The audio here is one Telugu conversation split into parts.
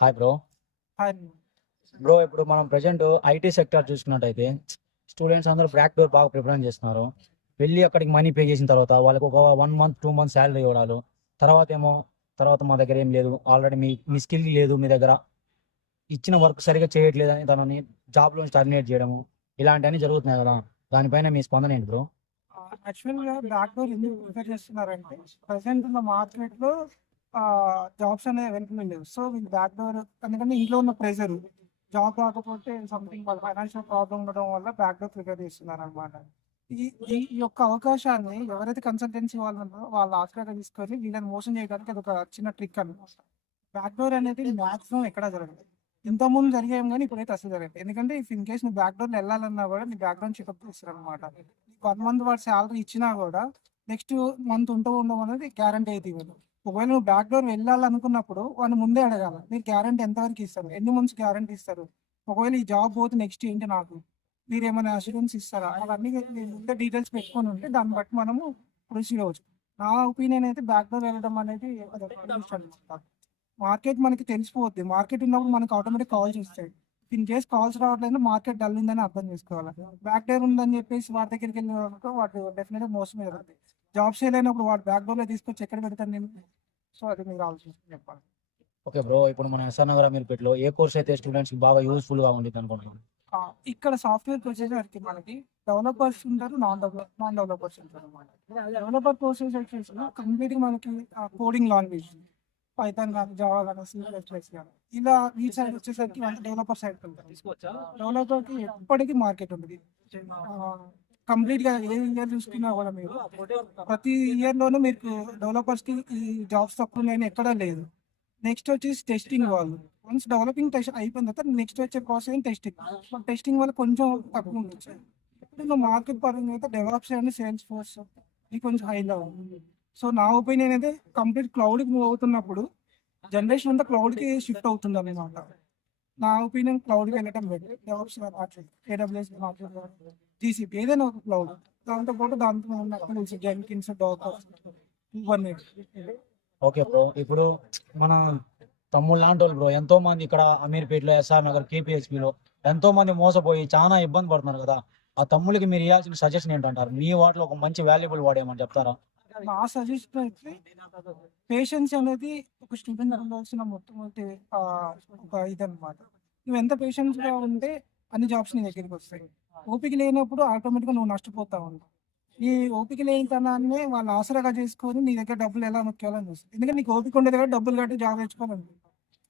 Hi bro. అండ్ బ్రో ఇప్పుడు మనం ప్రజెంట్ ఐటీ సెక్టర్ చూసుకున్నట్టయితే స్టూడెంట్స్ అందరూ బ్యాక్ డోర్ బాగా ప్రిపేర్ చేస్తున్నారు. వెళ్ళి అక్కడికి మనీ పే చేసిన తర్వాత వాళ్ళకి ఒక 1 మంత్ 2 మంత్ శాలరీ ఇవ్వడాలు, తర్వాత మా దగ్గర ఏం లేదు, ఆల్రెడీ మీ మీ స్కిల్ లేదు, మీ దగ్గర ఇచ్చిన వర్క్ సరిగ్గా చేయట్లేదని తనని జాబ్లో టర్మినేట్ చేయడము, ఇలాంటివన్నీ జరుగుతున్నాయి కదా. దానిపైన మీ స్పందన ఏంటి బ్రో? యాక్చువల్గా బ్యాక్ డోర్ ఎందుకు ప్రిఫర్ చేస్తున్నారంటే ప్రజెంట్ ఉన్న మార్కెట్లో జాబ్స్ అనేవి అవైలబుల్ లేవు. సో వీళ్ళు బ్యాక్ డోర్ ఎందుకంటే ఇంట్లో ఉన్న ప్రెషర్ జాబ్ రాకపోతే సంథింగ్ వాళ్ళ ఫైనాన్షియల్ ప్రాబ్లం ఉండడం వల్ల బ్యాక్ డోర్ ప్రిఫర్ చేస్తున్నారు అనమాట. ఈ ఈ ఈ యొక్క అవకాశాన్ని ఎవరైతే కన్సల్టెన్సీ వాళ్ళు ఉన్నారో వాళ్ళు ఆస్కారం తీసుకొని వీళ్ళని మోసం చేయడానికి అది ఒక చిన్న ట్రిక్ అనమాట. బ్యాక్ డోర్ అనేది మాక్సిమం ఎక్కడా జరగదు. ఇంతకుముందు జరిగేం కానీ ఇప్పుడైతే అసలు జరగదు. ఎందుకంటే ఇఫ్ ఇన్ కేస్ నువ్వు బ్యాక్ డోర్లో వెళ్ళాలన్నా కూడా నీ బ్యాక్గ్రౌండ్ చెకప్ చేస్తారు అనమాట. 1 మంత్ వాడు శాలరీ ఇచ్చినా కూడా నెక్స్ట్ మంత్ ఉండడం అనేది గ్యారంటీ అయితే ఇవ్వదు. ఒకవేళ నువ్వు బ్యాక్ డోర్ వెళ్ళాలనుకున్నప్పుడు వాడిని ముందే అడగాలి, మీరు గ్యారంటీ ఎంతవరకు ఇస్తారు, ఎన్ని మంత్స్ గ్యారంటీ ఇస్తారు, ఒకవేళ ఈ జాబ్ పోతే నెక్స్ట్ ఏంటి, నాకు మీరు ఏమైనా అష్యూరెన్స్ ఇస్తారా, అవన్నీ మీరు ముందే డీటెయిల్స్ పెట్టుకొని ఉంటే దాన్ని బట్టి మనము ప్రొసీడ్ అవ్వచ్చు. నా ఒపీనియన్ అయితే బ్యాక్ డోర్ వెళ్ళడం అనేది మార్కెట్ మనకి తెలిసిపోద్ది. మార్కెట్ ఉన్నప్పుడు మనకు ఆటోమేటిక్ కాల్స్ వస్తాయి. ఇన్ కేస్ కాల్స్ రావట్లేదు మార్కెట్ డల్ ఉందని అర్థం చేసుకోవాలి. బ్యాక్ డోర్ ఉందని చెప్పేసి వాడి దగ్గరికి వెళ్ళిన వాడు డెఫినెట్గా మోసమే జరుగుతుంది. జాబ్స్ చేయలేనప్పుడు వాడు బ్యాక్ డోర్లో తీసుకొచ్చి ఎక్కడ పెడతాను నేను. సో అది మీరు ఆలోచించి చెప్పాలి. ఓకే బ్రో, ఇప్పుడు మన ఎస్ఆర్ నగర్ అమీర్పేటలో ఏ కోర్స్ అయితే స్టూడెంట్స్కి బాగా యూస్ఫుల్గా ఉంటుంది అనుకుంటున్నాను? ఇక్కడ సాఫ్ట్వేర్ వచ్చేసరికి మనకి డెవలపర్స్ ఉంటారు, నాన్ డెవలపర్స్ ఉంటారు అనమాట. డెవలపర్ కోర్సెస్ వచ్చేసి కంప్లీట్గా మనకి కోడింగ్ లాంగ్వేజ్ పైథాన్ కానీ జావా కానీ C++ కానీ ఇలా ఈ సైడ్ వచ్చేసరికి డెవలపర్ సైడ్ ఉంటుంది. డెవలపర్కి ఎప్పటికీ మార్కెట్ ఉంటుంది. కంప్లీట్ గా ఏ ఇయర్ చూసుకున్నా కూడా మీరు ప్రతి ఇయర్ లోనూ మీకు డెవలపర్స్ కి ఈ జాబ్స్ తక్కువ నేను ఎక్కడా లేదు. నెక్స్ట్ వచ్చేసి టెస్టింగ్ వాళ్ళు వన్స్ డెవలపింగ్ టెస్ట్ అయిపోయిన తర్వాత నెక్స్ట్ వచ్చే ప్రాసెస్ టెస్టింగ్. టెస్టింగ్ వల్ల కొంచెం తక్కువ ఉండొచ్చు. ఇప్పుడు మార్కెట్ పరంగా అయితే డెవలప్స్ అండ్ సేల్స్ ఫోర్స్ ఇది కొంచెం హైలో ఉంది. సో నా ఒపీనియన్ అయితే కంప్లీట్ క్లౌడ్కి మూవ్ అవుతున్నప్పుడు జనరేషన్ అంతా క్లౌడ్కి షిఫ్ట్ అవుతుంది అనమాట. నా ఒపీనియన్ క్లౌడ్కి వెళ్ళటం బెటర్. డెవలప్స్ AWS GCP ఏదైనా ఒక క్లౌడ్ దాంతో ఉన్న జెన్కిన్స్ డాకర్ ఇవన్నీ. ఓకే బ్రో, ఇప్పుడు మన తమ్ముళ్ళు లాంటి వాళ్ళు బ్రో ఎంతో మంది ఇక్కడ అమీర్పేటలో, ఎస్ఆర్ నగర్, KPHPలో ఎంతో మంది మోసపోయి చాలా ఇబ్బంది పడుతున్నారు కదా. ఆ తమ్ముళ్ళకి మీరు ఇవ్వాల్సిన సజెషన్ ఏంటంటారు? మీ వాటిలో ఒక మంచి వాల్యుబుల్ వాడేమని చెప్తారా? నా సజెషన్ అయితే పేషెన్స్ అనేది ఒక స్టూడెంట్ ఉండాల్సిన మొట్టమొదటి ఒక ఇదన్నమాట. నువ్వు ఎంత పేషెన్స్ గా ఉంటే అన్ని జాబ్స్ నీ దగ్గరికి వస్తాయి. ఓపిక లేనప్పుడు ఆటోమేటిక్గా నువ్వు నష్టపోతా ఉంటావు. ఈ ఓపిక లేని తనాన్ని వాళ్ళు ఆసరాగా చేసుకొని నీ దగ్గర డబ్బులు ఎలా నొక్కాలని చూస్తుంది. ఎందుకంటే నీకు ఓపిక ఉండే దగ్గర డబ్బులు కట్టి జాబ్ తెచ్చుకోవాలని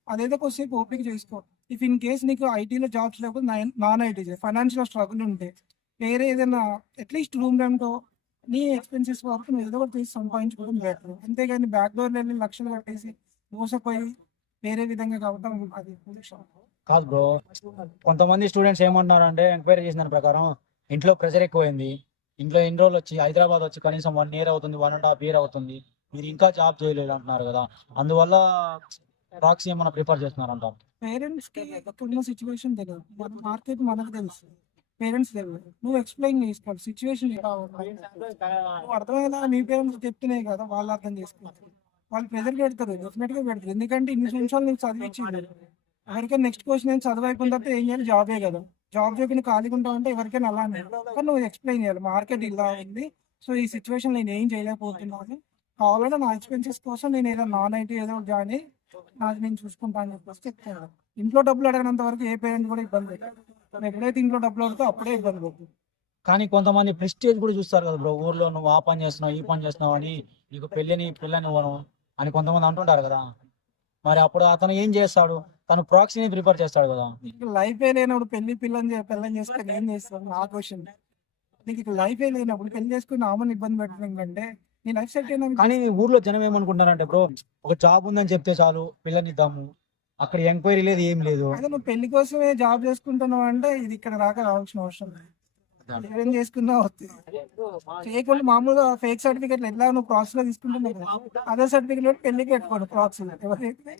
అదేదో కొద్దిసేపు ఓపిక చేసుకో. ఇఫ్ ఇన్ కేస్ నీకు ఐటీలో జాబ్స్ లేకపోతే నాన్ ఐటీ ఫైనాన్షియల్ స్ట్రగుల్ ఉంటే వేరే ఏదైనా అట్లీస్ట్ రూమ్ రెంటో నీ ఎక్స్పెన్సెస్ వరకు నువ్వు ఏదో ఒకటి తీసి సంపాదించుకోవడం బెటర్. అంతేగాని బ్యాక్ డోర్లో వెళ్ళి లక్షలు కట్టేసి మోసపోయి వేరే విధంగా కావడం అది కాదు బ్రో, కొంతమంది స్టూడెంట్స్ ఏమంటున్నారంటే ఎంక్వైరీ చేసిన దాని ప్రకారం ఇంట్లో ప్రెషర్ ఎక్కువైంది, ఇంట్లో ఎన్ని రోజులు వచ్చి హైదరాబాద్ వచ్చి కనీసం 1 year అవుతుంది, 1.5 year అవుతుంది, మీరు ఇంకా జాబ్ చేయలేదు అంటున్నారు కదా. అందువల్ల ప్రాక్సీ ఏమైనా ప్రిఫర్ చేస్తున్నారంట. పేరెంట్స్ కి ఉన్న సిచ్యువేషన్ తెలియదు, మన మార్కెట్ మనకు తెలుసు, పేరెంట్స్ తెలియదు. నువ్వు ఎక్స్ప్లెయిన్ చేసుకోవాలి సిచ్యువేషన్ ఎలా ఉంది. నువ్వు అర్థమయ్యేలా నీ పేరెంట్స్ చెప్తున్నాయి కదా, వాళ్ళు అర్థం చేసుకుంటారు. వాళ్ళు ప్రెజర్ పెడతారు, డెఫినెట్ గా పెడతారు. ఎందుకంటే ఇన్ని నిమిషాలు నేను చదివించింది ఎవరికైనా నెక్స్ట్ క్వశ్చన్ నేను చదువు అయిపోయిన తర్వాత ఏం చేయాలి, జాబే కదా. జాబ్ చెప్పి నువ్వు ఖాళీగా ఉంటావు అంటే ఎవరికైనా అలానే. కానీ నువ్వు ఎక్స్ప్లెయిన్ చేయాలి మార్కెట్ ఇలా ఉంది, సో ఈ సిచ్యువేషన్ నేను ఏం చేయలేకపోతున్నాను, కావాలంటే నా ఎక్స్పెన్సెస్ కోసం నేను ఏదో నాన్ ఐటీ ఏదో జాయిన్ అయ్యి నాకు నేను చూసుకుంటా అని చెప్పేసి చెప్తాను. ఇంట్లో డబ్బులు అడగనంత వరకు ఏ పేరెంట్ కూడా ఇబ్బంది పెట్టారు. ఎప్పుడైతే ఇంట్లో డబ్బులు అడిగితే అప్పుడే ఇబ్బంది పడుతుంది. కానీ కొంతమంది ప్రెస్టేజ్ కూడా చూస్తారు కదా బ్రో, ఊర్లో నువ్వు ఆ పని చేస్తున్నావు, ఈ పని చేస్తున్నావు అని, నీకు పిల్లని ఇవ్వను అని కొంతమంది అంటుంటారు కదా. మరి అప్పుడు అతను ఏం చేస్తాడు? తను ప్రాక్సీని ప్రిపేర్ చేస్తాడు కదా. లైఫ్ లేనప్పుడు పెళ్ళని చేసుకొని ఏం చేస్తాను నా క్వశ్చన్. నీకు లైఫ్ లేనప్పుడు పెళ్లి చేసుకుని ఆమెను ఇబ్బంది పెట్టడం కంటే నీ లైఫ్ సెట్ అయినా. కానీ ఊర్లో జనం ఏమనుకుంటారంటే బ్రో, ఒక జాబ్ ఉందని చెప్తే చాలు పిల్లనిద్దాము, అక్కడ ఎంక్వైరీ లేదు, ఏం లేదు. అదే నువ్వు పెళ్లి కోసమే జాబ్ చేసుకుంటున్నావు అంటే ఇది ఇక్కడ దాకా రావాల్సిన అవసరం లేదు. ఏం చేసుకున్నా వస్తుంది. చేయకుండా మామూలుగా ఫేక్ సర్టిఫికేట్లు ఎట్లా నువ్వు ప్రాసెస్ లో తీసుకుంటున్నావు కదా, అదే సర్టిఫికేట్ పెళ్లికి పెట్టుకోండి ప్రాసెస్ ఎవరైతే